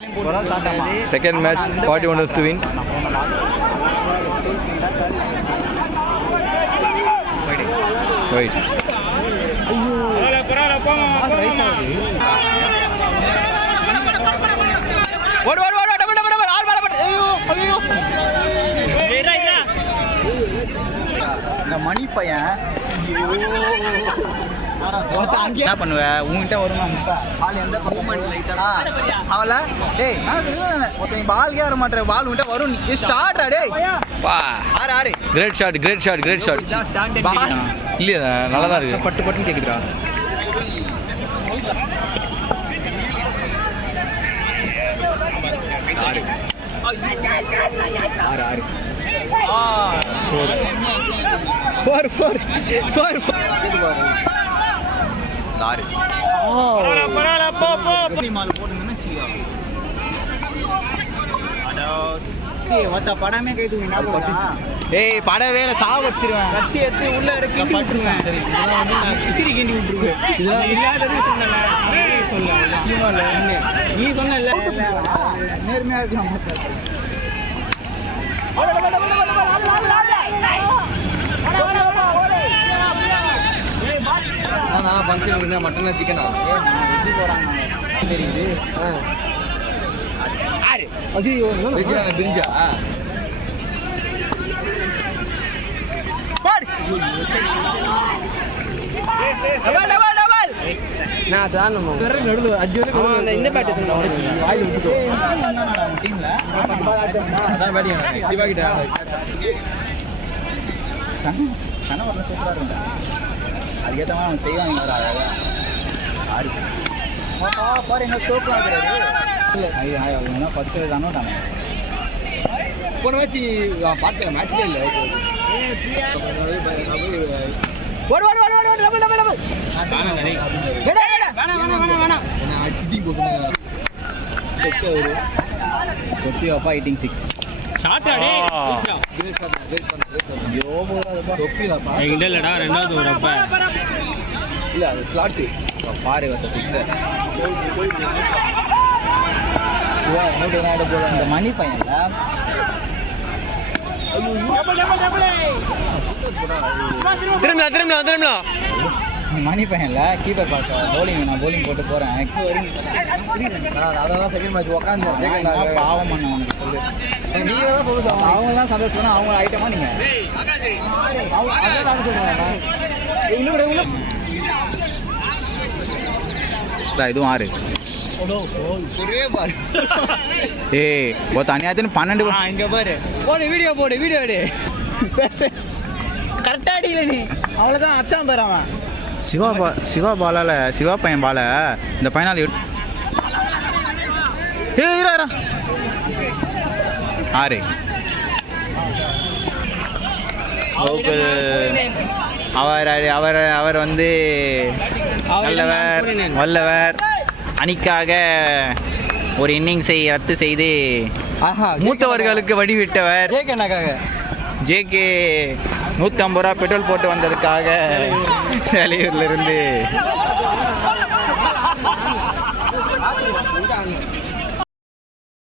Second match, 41 runs to win. Right. மணி பையன் என்ன பண்ணுவ உங்ககிட்ட வருமா பால் எந்த மூமெண்ட் லைட்டா அவள டேய் ஒருத்தன் பால்கே வர மாட்டேற பால் உன்கிட்ட வரும் ஷாட்ரா டேய் வா ஆறு ஆறு கிரேட் ஷாட் இல்லையா நல்லா தான் இருக்கு பட்டு பட்டுன்னு கேக்குதுடா ஆறு ஆறு ஆறு ஃபோர் ஃபோர் ஃபோர் ஆறு படமே கை தூக்கி ஏய் படவே சாவ வச்சிருவேன் கத்தி எடுத்து உள்ள கிண்டி விட்டுருவேன் கிச்சடி கிண்டி விட்டுருவேன் இல்லாதது சொன்ன நீ சொன்ன நேர்மையா இருக்கலாம் ஃபங்க்ஷன் மட்டனா சிக்கனா தெரியுது பிரிஞ்சா இந்த பேட் கனவு சூப்பரா இருந்தா அதுக்கேற்ற மாதிரி அவன் செய்வாங்க ஆறு பாரு எங்க சோப்புலாம் கிடையாது ஃபர்ஸ்ட் தானே போன மேட்ச் பார்த்த மேட்ச்ல இல்லை அப்பா 86 ரெண்டாவது வரப்ப இல்ல அது ஸ்லாட் பாரு சிக்ஸர் மணி பையன்ல திரும்பலாம் மணி பையன்ல கீப்பர் பார்க்க பவுலிங் நான் பவுலிங் போட்டு போறேன் அதான் செகண்ட் மேட்ச் உட்காந்து பாவம் பண்ண உனக்கு சொல்லு நீங்க தான் சொல்லுங்க அவங்க தான் சந்தோஷம் அவங்க ஐட்டமா நீங்க இதுவும் ஆறு ஏய் தனியாத்துன்னு 12 இங்க பாரு வீடியோ போடு பேச கரெக்டா அடிக்கல நீ அவ்வளவுதான் அச்சான் பாரு அவன் சிவா பாலால சிவா பையன் பால இந்த பையனால ஆறு அவர் வந்து வல்லவர் அணிக்காக ஒரு இன்னிங்ஸை ரத்து செய்து மூத்தவர்களுக்கு வழிவிட்டவர் ஜேகே 150 ரூபா பெட்ரோல் போட்டு வந்ததுக்காக சேலையூர்ல இருந்து